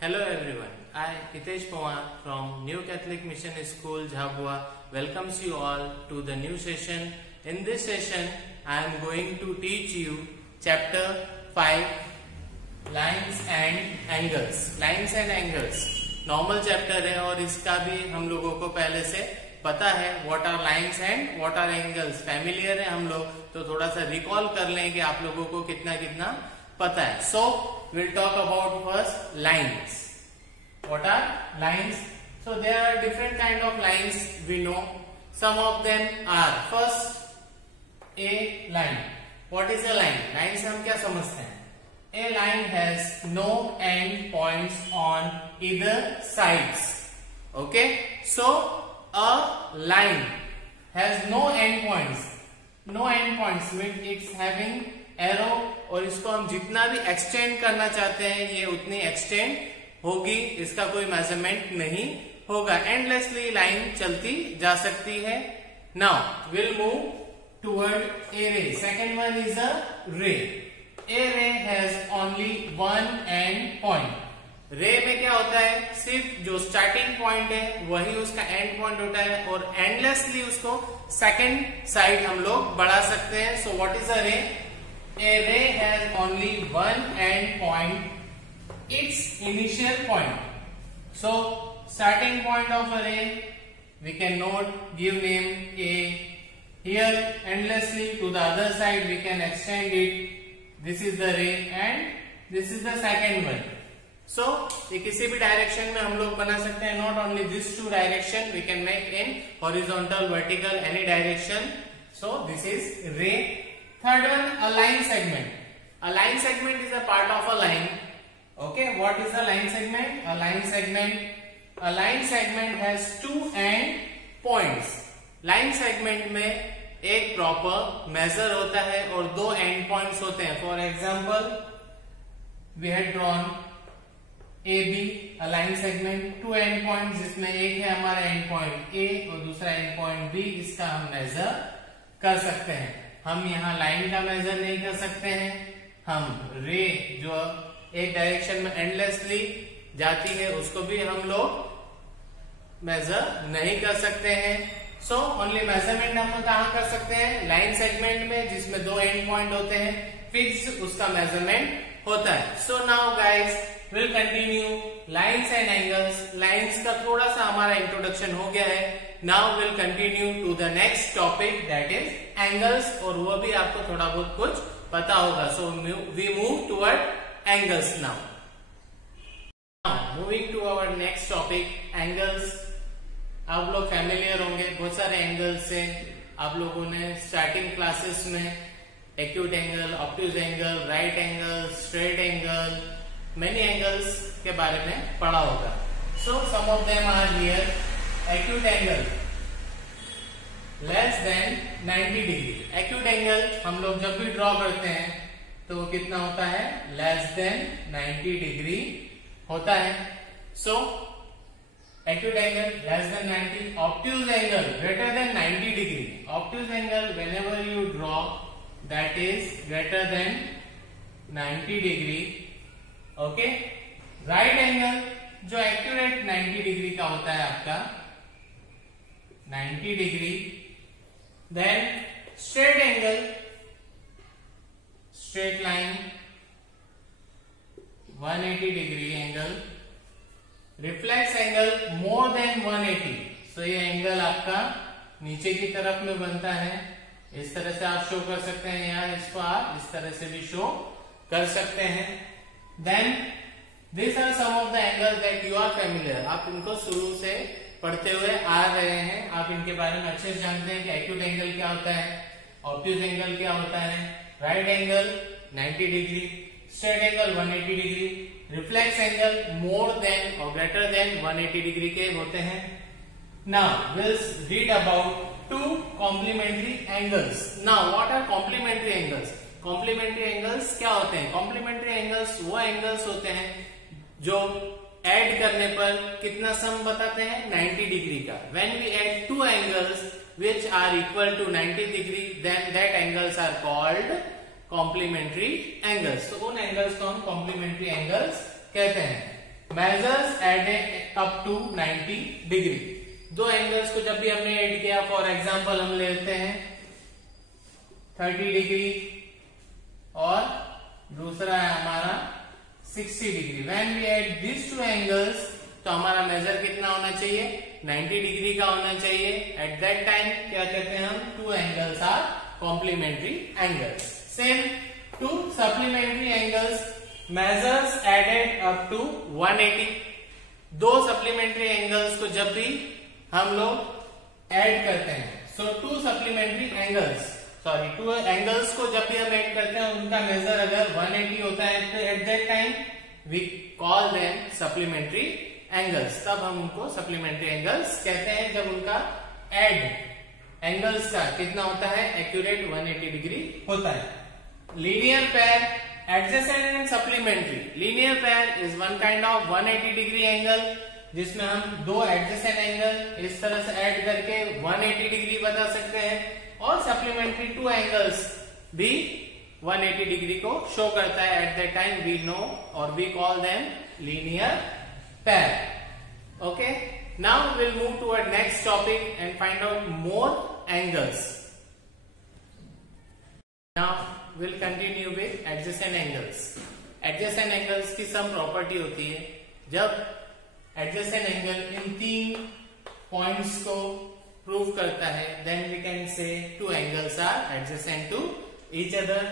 Hello everyone, I Hitesh Pawar from New Catholic Mission School Jhabua welcomes you all to the new session. In this session, I am going to teach you chapter 5 Lines and Angles. Lines and Angles normal chapter है और इसका भी हम लोगों को पहले से पता है. What are lines and what are angles familiar है हम लोग, तो थोड़ा सा रिकॉल कर लें कि आप लोगों को कितना कितना पता है. So we'll talk about first lines. What are lines? So there are different kind of lines we know. Some of them are first a line. What is a line? Line से हम क्या समझते हैं? A line has no end points on either sides. Okay? So a line has no end points. No end points means it's having arrow और इसको हम जितना भी एक्सटेंड करना चाहते हैं ये उतनी एक्सटेंड होगी, इसका कोई मेजरमेंट नहीं होगा. एंडलेसली लाइन चलती जा सकती है. नाउ विल मूव टुवर्ड ए रे. सेकेंड वन इज अ रे. ए रे has only one and point. रे में क्या होता है, सिर्फ जो स्टार्टिंग पॉइंट है वही उसका एंड पॉइंट होता है और एंडलेसली उसको सेकेंड साइड हम लोग बढ़ा सकते हैं. सो व्हाट इज अ रे? A ray has only one end point, its initial point. So starting point of a ray we can note, give name A. Here endlessly to the other side we can extend it. This is the ray and this is the second one. So ये किसी भी direction में हम लोग बना सकते हैं. Not only these two direction we can make in horizontal, vertical, any direction. So this is ray. Third one, a line segment. A line segment is a part of a line. Okay, what is a line segment? A line segment has two end points. Line segment में एक proper measure होता है और दो end points होते हैं. For example, we had drawn AB, a line segment, two end points जिसमें एक है हमारा end point A और दूसरा end point B. इसका हम measure कर सकते हैं. हम यहाँ लाइन का मेजर नहीं कर सकते हैं. हम रे जो एक डायरेक्शन में एंडलेसली जाती है उसको भी हम लोग मेजर नहीं कर सकते हैं. सो ओनली मेजरमेंट हम कहाँ कर सकते हैं? लाइन सेगमेंट में जिसमें दो एंड पॉइंट होते हैं, फिक्स उसका मेजरमेंट होता है. So now guys we'll continue lines and angles. Lines का थोड़ा सा हमारा इंट्रोडक्शन हो गया है. Now we'll continue to the next topic that is angles, और वो भी आपको थोड़ा बहुत कुछ पता होगा. So we move toward angles now. Moving to our next topic angles. आप लोग फैमिलियर होंगे बहुत सारे एंगल्स से. आप लोगों ने स्टार्टिंग क्लासेस में acute angle, obtuse angle, right angle, straight angle, many angles के बारे में पढ़ा होगा. So some of them are here. Acute angle less than 90 degree. Acute angle हम लोग जब भी ड्रॉ करते हैं तो वो कितना होता है? लेस देन 90 डिग्री होता है. So acute angle less than 90. Obtuse angle greater than 90 degree. Obtuse angle whenever you draw that is greater than 90 degree. Okay. Right angle जो एक्यूरेट 90 डिग्री का होता है आपका 90 degree. Then straight angle, straight line 180 degree angle. Reflex angle more than 180. सो ये angle आपका नीचे की तरफ में बनता है. इस तरह से आप शो कर सकते हैं, या इसको आप इस तरह से भी शो कर सकते हैं. Then these are some of the angles that you are familiar. आप इनको शुरू से पढ़ते हुए आ रहे हैं. आप इनके बारे में अच्छे से जानते हैं कि एक्यूट एंगल क्या होता है, ऑब्ट्यूज एंगल क्या होता है, right angle 90 degree, straight angle 180 degree, reflex angle more than और ग्रेटर देन 180 डिग्री के होते हैं. Now we'll read about two complementary angles. Now what are complementary angles? Complementary angles क्या होते हैं? कॉम्प्लीमेंट्री एंगल्स वो एंगल्स होते हैं जो ऐड करने पर कितना सम बताते हैं? 90 डिग्री का. When we add two angles which are equal to 90 degree, then that angles are called complementary angles. तो उन एंगल्स को हम कॉम्प्लीमेंट्री एंगल्स कहते हैं. Measures added up to 90 degree. दो एंगल्स को जब भी हमने ऐड किया, फॉर एग्जांपल हम लेते हैं 30 डिग्री और दूसरा है हमारा 60 degree. When we add this two angles तो हमारा मेजर कितना होना चाहिए, 90 डिग्री का होना चाहिए। एट दैट टाइम क्या कहते हैं हम, two angles are complementary angles. Same to supplementary angles, measures added up to 180। दो सप्लीमेंट्री एंगल्स को जब भी हम लोग ऐड करते हैं, so two supplementary angles, sorry two angles को जब भी हम ऐड करते हैं उनका मेजर अगर 180 होता है तो at that time we call them supplementary angles. तब हम उनको सप्लीमेंट्री एंगल्स कहते हैं जब उनका एड एंगल्स का कितना होता है, एक्यूरेट 180 डिग्री होता है। Linear pair, adjacent and supplementary. Linear pair is one kind of 180 degree angle जिसमें हम दो एडजेसेंट एंगल इस तरह से ऐड करके 180 डिग्री बता सकते हैं, और सप्लीमेंट्री टू एंगल्स भी 180 डिग्री को शो करता है। At that time we know और we call them linear pair. Okay, now we'll move to our next topic and find out more angles. Now we'll continue with adjacent angles. Adjacent angles की some property होती है। जब adjacent angle इन तीन points को prove करता है, then we can say two angles are adjacent to each other.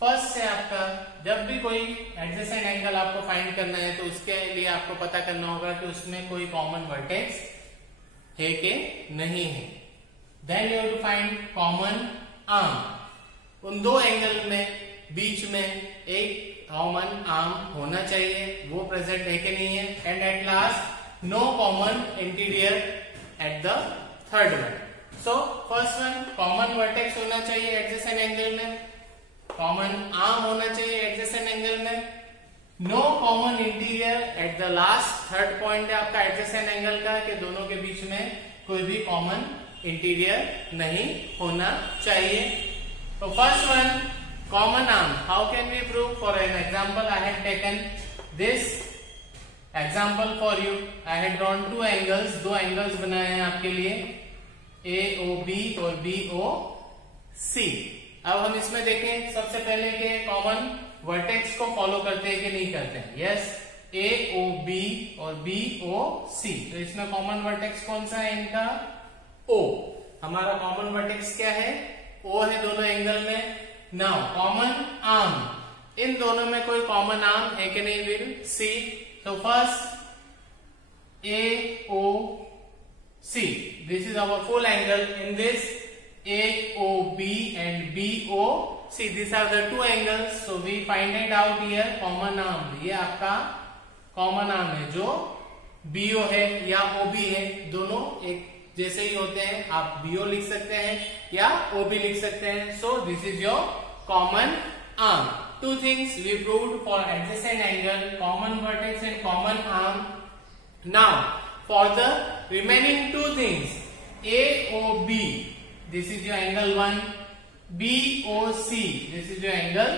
First से आपका जब भी कोई एडजेसेंट एंगल आपको फाइंड करना है तो उसके लिए आपको पता करना होगा कि उसमें कोई कॉमन वर्टेक्स है कि नहीं है। Then you have to find common arm. उन दो एंगल में बीच में एक कॉमन आर्म होना चाहिए, वो प्रेजेंट है कि नहीं है। And at last no common interior at the third one. So first one, common vertex होना चाहिए एडजेसेंट एंगल में, कॉमन आर्म होना चाहिए एडजेसेंट एंगल में, no common interior at the last. Third point है आपका एडजेसेंट एंगल का कि दोनों के बीच में कोई भी कॉमन इंटीरियर नहीं होना चाहिए। तो first one, common arm. How can we prove? For an example I have taken this example for you. I have drawn two angles, दो एंगल्स बनाए हैं आपके लिए, AOB और BOC। अब हम इसमें देखें सबसे पहले के कॉमन वर्टेक्स को फॉलो करते हैं कि नहीं करते हैं। यस, AOB और BOC। तो इसमें कॉमन वर्टेक्स कौन सा है इनका? O। हमारा कॉमन वर्टेक्स क्या है? O है दोनों एंगल में। नाउ कॉमन आर्म, इन दोनों में कोई कॉमन आर्म है कि नहीं, विल सी। तो first AOC, this is our full angle. In this AOB and BOC, these are the two angles, so we find it out here common arm। ये आपका common arm है जो BO है या OB है, दोनों एक जैसे ही होते हैं। आप BO लिख सकते हैं या OB लिख सकते हैं। So this is your common arm। Two things we proved for adjacent angle, common vertex and common arm। Now for the remaining two things, AOB, this is your angle 1, BOC, this is your angle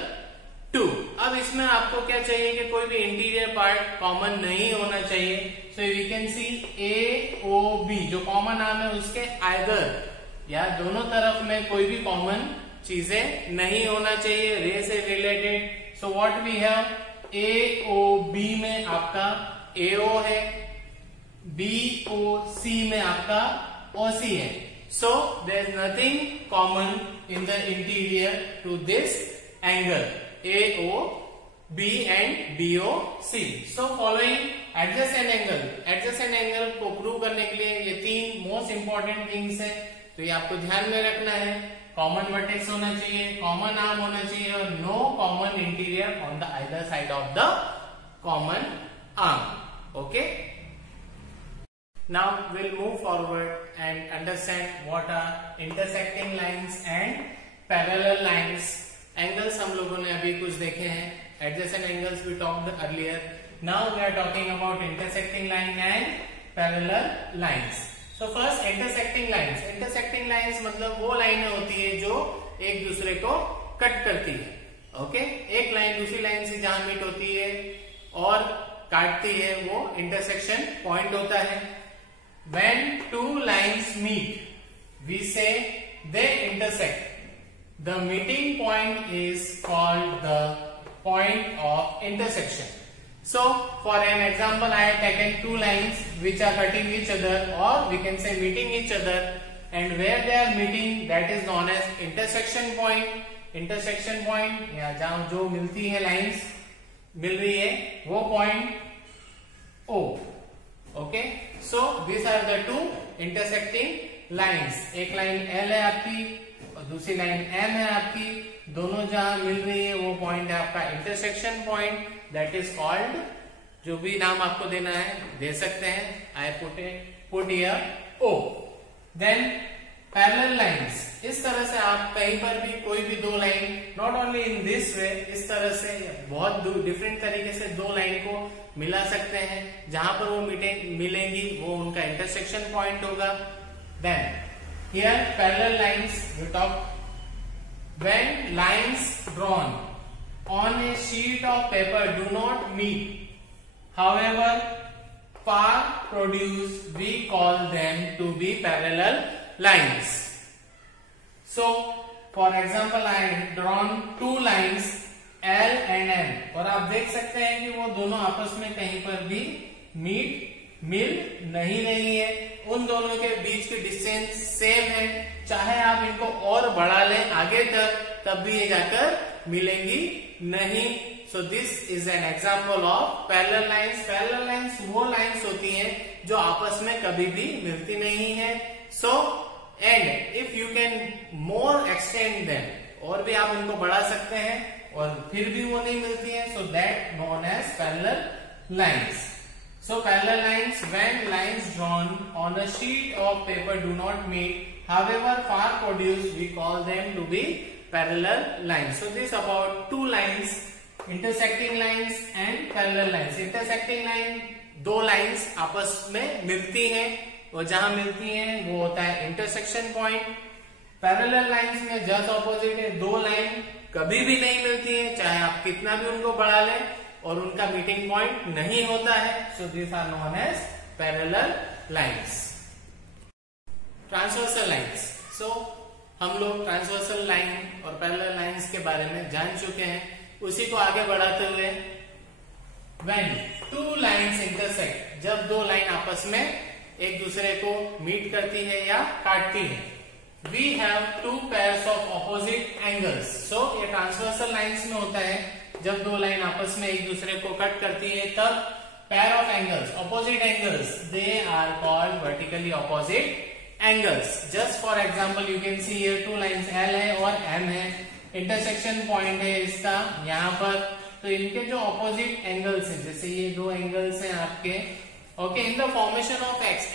2। अब इसमें आपको क्या चाहिए कि कोई भी interior part common नहीं होना चाहिए। So we can see AOB जो कॉमन आर्म है उसके आइदर या दोनों तरफ में कोई भी कॉमन चीजें नहीं होना चाहिए रे से related. So what we have, AOB में आपका AO है, BOC में आपका OC है। So there is nothing common in the interior to this angle AOB and BOC। So following adjacent angle, adjacent angle को प्रूव करने के लिए ये तीन मोस्ट इंपॉर्टेंट थिंग्स है, तो ये आपको ध्यान में रखना है। कॉमन वर्टेक्स होना चाहिए, कॉमन आर्म होना चाहिए और no common interior on the either side of the common arm. Okay, now we'll move forward and understand what are intersecting lines and parallel lines। angles हम लोगों ने अभी कुछ देखे हैं, adjacent angles we talked earlier। now we are talking about intersecting line and parallel lines। so first intersecting lines, intersecting lines मतलब वो लाइनें होती है जो एक दूसरे को कट करती है। ओके, एक लाइन दूसरी लाइन से जहां मीट होती है और काटती है वो इंटरसेक्शन पॉइंट होता है। When two lines meet, we say they intersect. The meeting point is called the point of intersection. So, for an example, I have taken two lines which are cutting each other, or we can say meeting each other, and where they are meeting, that is known as intersection point. Intersection point, या जहाँ जो मिलती है lines मिल रही है वो point O. Okay, so these are the two intersecting lines. एक line L है आपकी और दूसरी लाइन M है आपकी, दोनों जहां मिल रही है वो पॉइंट है आपका intersection point, that is called, जो भी नाम आपको देना है दे सकते हैं, I put here O. Then parallel lines, इस तरह से आप कहीं पर भी कोई भी दो line, not only in this way, इस तरह से बहुत डिफरेंट तरीके से दो लाइन को मिला सकते हैं, जहां पर वो मिलेंगी वो उनका इंटरसेक्शन पॉइंट होगा। Then here parallel lines we talk, when lines drawn on a sheet of paper do not meet, however far produced, we call them to be parallel lines. So, for example, I have drawn two lines L and M, और आप देख सकते हैं कि वो दोनों आपस में कहीं पर भी मिल नहीं रही है, उन दोनों के बीच की डिस्टेंस सेम है, चाहे आप इनको और बढ़ा लें आगे तक तब भी ये जाकर मिलेंगी नहीं। So this is an example of parallel lines. Parallel lines वो lines होती हैं जो आपस में कभी भी मिलती नहीं है। So and if you can more extend them, और भी आप उनको बढ़ा सकते हैं और फिर भी वो नहीं मिलती है, so that known as parallel lines. So parallel lines, when lines drawn on a sheet of paper do not meet, however far produced, we call them to be parallel lines. So this about two lines, intersecting lines and parallel lines. Intersecting line, दो lines आपस में मिलती हैं और जहां मिलती हैं वो होता है इंटरसेक्शन पॉइंट। पैरेलल लाइंस में जस्ट ऑपोजिट है, दो लाइन कभी भी नहीं मिलती है, चाहे आप कितना भी उनको बढ़ा लें और उनका मीटिंग पॉइंट नहीं होता है। So this are known as parallel lines. Transversal lines, so हम लोग ट्रांसवर्सल लाइन और पैरेलल लाइंस के बारे में जान चुके हैं, उसी को आगे बढ़ाते हुए when two lines intersect, जब दो लाइन आपस में एक दूसरे को मीट करती है या काटती है, we have two pairs of opposite angles. So ये ट्रांसवर्सल लाइंस में होता है, जब दो लाइन आपस में एक दूसरे को कट करती है तब pair of angles, opposite angles, they are called vertically opposite angles. Just for example, you can see here two lines L है और M है, इंटरसेक्शन पॉइंट है इसका यहाँ पर, तो इनके जो ऑपोजिट एंगल्स हैं, जैसे ये दो एंगल्स हैं आपके, okay, in the formation of x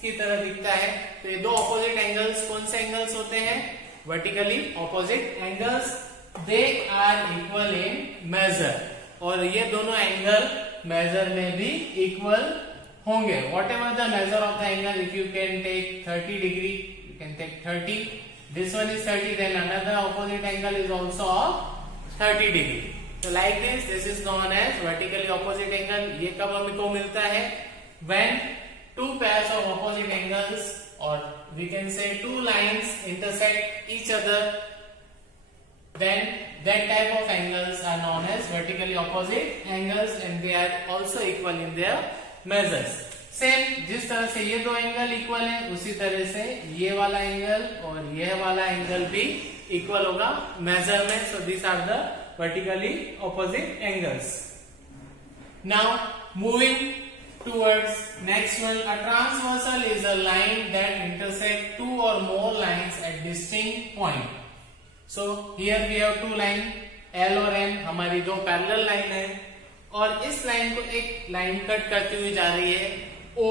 की तरह दिखता है, तो ये दो ऑपोजिट एंगल्स कौन से एंगल्स होते हैं? Vertically opposite angles, they are equal in measure, और ये दोनों एंगल मेजर में भी इक्वल होंगे। Whatever the measure of the angle, if you can take 30 degree, you can take 30, this one is 30, then another opposite angle is also of 30 degree. So like this is known as vertically opposite angle. ये कब हमको मिलता है? When two pairs of opposite angles, or we can say two lines intersect each other, then that type of angles are known as vertically opposite angles, and they are also equal in their measures. Same जिस तरह से ये दो angle equal है, उसी तरह से ये वाला एंगल और ये वाला एंगल भी इक्वल होगा मेजर में। So this are the vertically opposite angles. Now moving towards next one, a transversal is a line that intersect two और more lines at distinct point. So here we have two line L और M, हमारी दो parallel line है, और इस line को एक line cut करती हुई जा रही है O,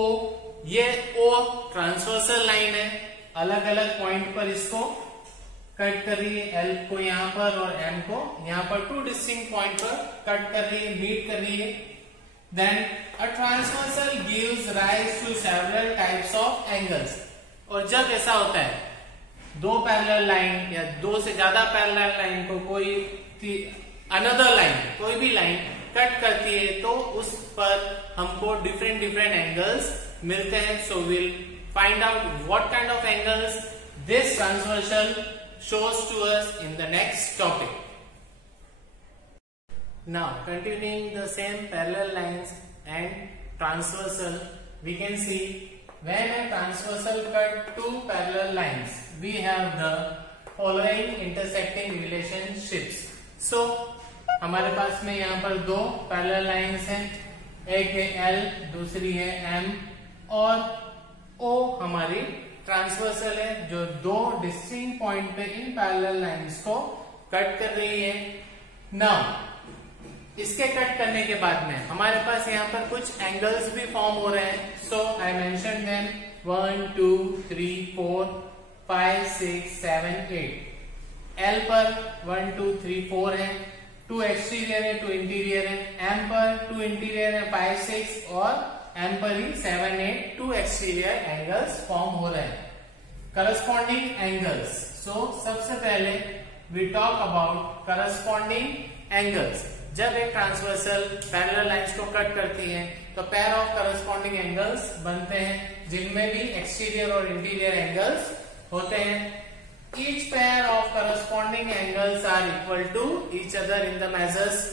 ये O ट्रांसवर्सल लाइन है, अलग अलग पॉइंट पर इसको कट कर रही है, L को यहाँ पर और M को यहाँ पर, टू डिस्टिंक्ट पॉइंट पर कट कर रही है, मीट कर रही है। Then a transversal gives rise to several types of angles, और जब ऐसा होता है दो पैरेलल लाइन या दो से ज्यादा पैरेलल लाइन को कोई अनदर लाइन, कोई भी लाइन कट करती है तो उस पर हमको डिफरेंट एंगल्स मिलते हैं. So will find out what kind of angles this transversal shows to us in the next topic. Now continuing the same parallel lines and transversal, we can see when a transversal cut two parallel lines, we have the following intersecting relationships. So हमारे पास में यहाँ पर दो parallel lines हैं, एक है L, दूसरी है M और O हमारी ट्रांसवर्सल है जो दो डिस्टिंक्ट पॉइंट पे इन पैरेलल लाइंस को कट कर रही है. नाउ इसके कट करने के बाद में हमारे पास यहाँ पर कुछ एंगल्स भी फॉर्म हो रहे हैं. सो आई मेंशन देम 1 2 3 4 5 6 7 8. L पर 1 2 3 4 है, 2 एक्सटीरियर है, 2 इंटीरियर है. M पर 2 इंटीरियर है, 5 6 और M पर ही 7 8 2 एक्सटीरियर एंगल्स फॉर्म हो रहे हैं. Corresponding angles. सो सबसे पहले we talk about corresponding angles. जब एक ट्रांसवर्सल पैरेलल लाइंस को कट करती है तो पेयर ऑफ करस्पॉन्डिंग एंगल्स बनते हैं जिनमें भी एक्सटीरियर और इंटीरियर एंगल्स होते हैं. Each pair of corresponding angles are equal to each other in the measures.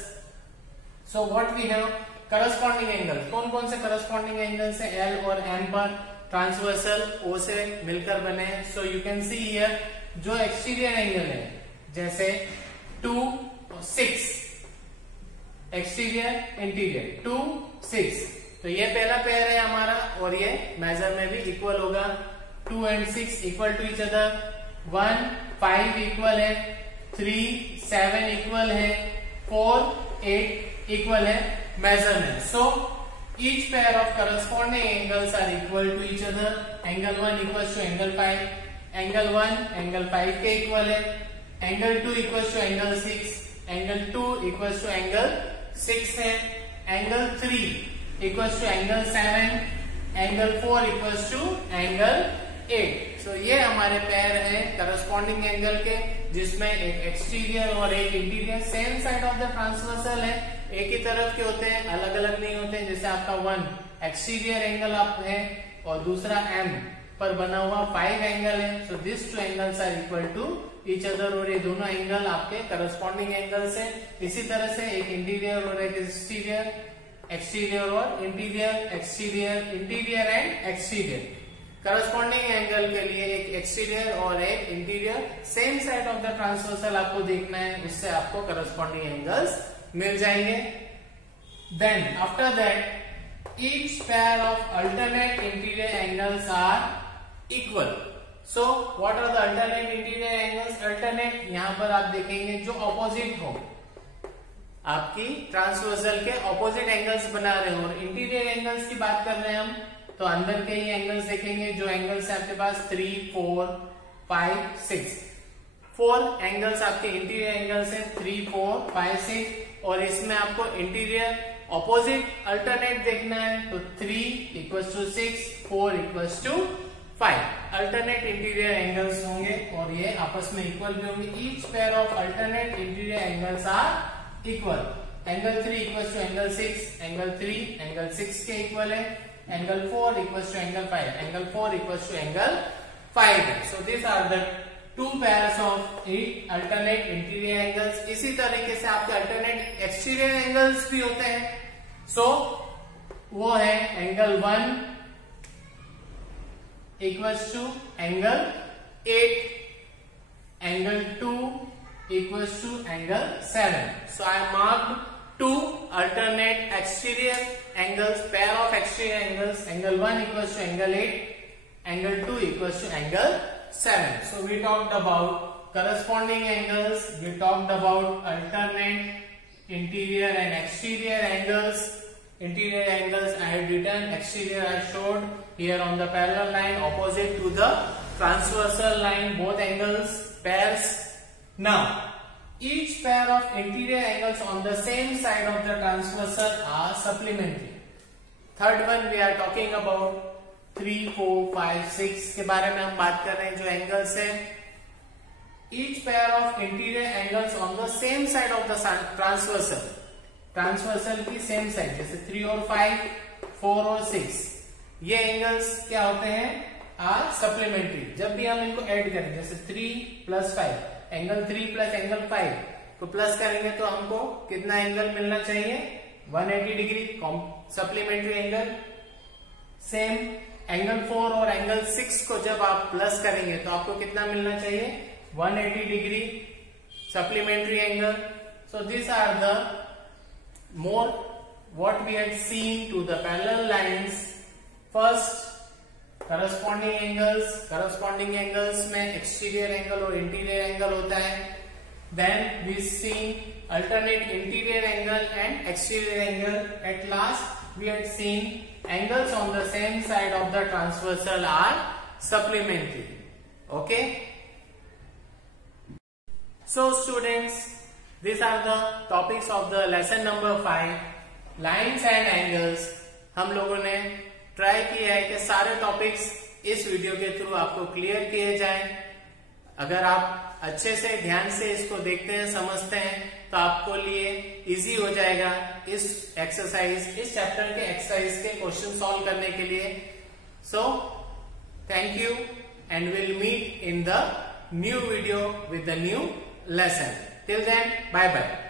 So what we have corresponding angle. कौन कौन से करस्पॉन्डिंग एंगल्स है L और M पर ट्रांसवर्सल O से मिलकर बने. So you can see here जो एक्सटीरियर एंगल है जैसे 2 6 एक्सटीरियर इंटीरियर 2 6, तो ये पहला पेयर है हमारा और ये मेजर में भी इक्वल होगा. 2 and 6 equal to each other. 1 5 equal है, 3 7 इक्वल है, 4 8 इक्वल है measurement. So each pair of corresponding angles are equal to each other. Angle 1 equals to angle 5. Angle 1 angle 5 के equal है. Angle 2 equals to angle 6. Angle 2 equals to angle 6 है. Angle 3 equals to angle 7. Angle 4 equals to angle 8. So ये हमारे pair है corresponding angle के जिसमें एक exterior और एक interior same side of the transversal है, एक ही तरफ के होते हैं, अलग अलग नहीं होते हैं. जैसे आपका 1 एक्सटीरियर एंगल आप है और दूसरा M पर बना हुआ 5 एंगल है. So this two angles are equal to each other और ये दोनों एंगल आपके करस्पॉन्डिंग एंगल्स हैं. इसी तरह से एक इंटीरियर और एक एक्सटीरियर, एक्सटीरियर और interior, exterior interior and exterior. Corresponding angle के लिए एक एक्सटीरियर और एक interior same side of the transversal आपको देखना है, उससे आपको करस्पॉन्डिंग एंगल्स मिल जाएंगे. Then after that each pair of alternate interior angles are equal. So what are the alternate interior angles. Alternate यहां पर आप देखेंगे जो ऑपोजिट हो, आपकी ट्रांसवर्सल के ऑपोजिट एंगल्स बना रहे हो. और इंटीरियर एंगल्स की बात कर रहे हैं हम तो अंदर के ही एंगल्स देखेंगे जो एंगल्स है आपके पास 3 4 5 6. 4 एंगल्स आपके इंटीरियर एंगल्स हैं 3 4 5 6 और इसमें आपको इंटीरियर ऑपोजिट अल्टरनेट देखना है तो 3 equals to 6 4 equals to 5. Alternate interior angles होंगे और ये आपस में इक्वल भी होंगे. Each pair of alternate interior angles are equal. Angle 3 equals to angle 6, angle 3 angle 6 के इक्वल है. Angle 4 equals to angle 5, angle 4 equals to angle 5. So this are the two pairs of alternate interior angles. इसी तरीके से आपके alternate exterior angles भी होते हैं. So वो है angle 1 equals to angle 8, angle 2 equals to angle 7. So I marked two alternate exterior angles, pair of exterior angles. Angle 1 equals to angle 8, angle 2 equals to angle 7. So we talked about corresponding angles, we talked about alternate interior and exterior angles. Interior angles I had written, exterior I showed here on the parallel line opposite to the transversal line, both angles pairs. Now each pair of interior angles on the same side of the transversal are supplementary. Third one we are talking about 3 4 5 6 के बारे में हम बात कर रहे हैं जो angles है. Each pair of interior angles on the same side of the transversal transversal की सेम साइड, जैसे 3 और 5, 4 और 6, ये एंगल्स क्या होते हैं, आर सप्लीमेंट्री। जब भी हम इनको ऐड करें, जैसे 3 + 5, एंगल 3 प्लस एंगल 5 को प्लस करेंगे तो हमको कितना एंगल मिलना चाहिए, 180 degree supplementary angle. Same angle 4 और एंगल 6 को जब आप प्लस करेंगे तो आपको कितना मिलना चाहिए, 180 degree supplementary angle. So these are the more what we had seen to the parallel lines. First corresponding angles में exterior angle और interior angle होता है. Then we seen alternate interior angle and exterior angle. At last we had seen angles on the same side of the transversal are supplementary. Okay. So students, these are the topics of the lesson number 5, lines and angles. हम लोगों ने try किया है कि सारे topics इस video के through आपको क्लियर किए जाएं। अगर आप अच्छे से ध्यान से इसको देखते हैं, समझते हैं, तो आपको लिए इजी हो जाएगा इस चैप्टर के एक्सरसाइज के क्वेश्चन सॉल्व करने के लिए। So thank you and will meet in the new video with the new lesson. Till then, bye bye.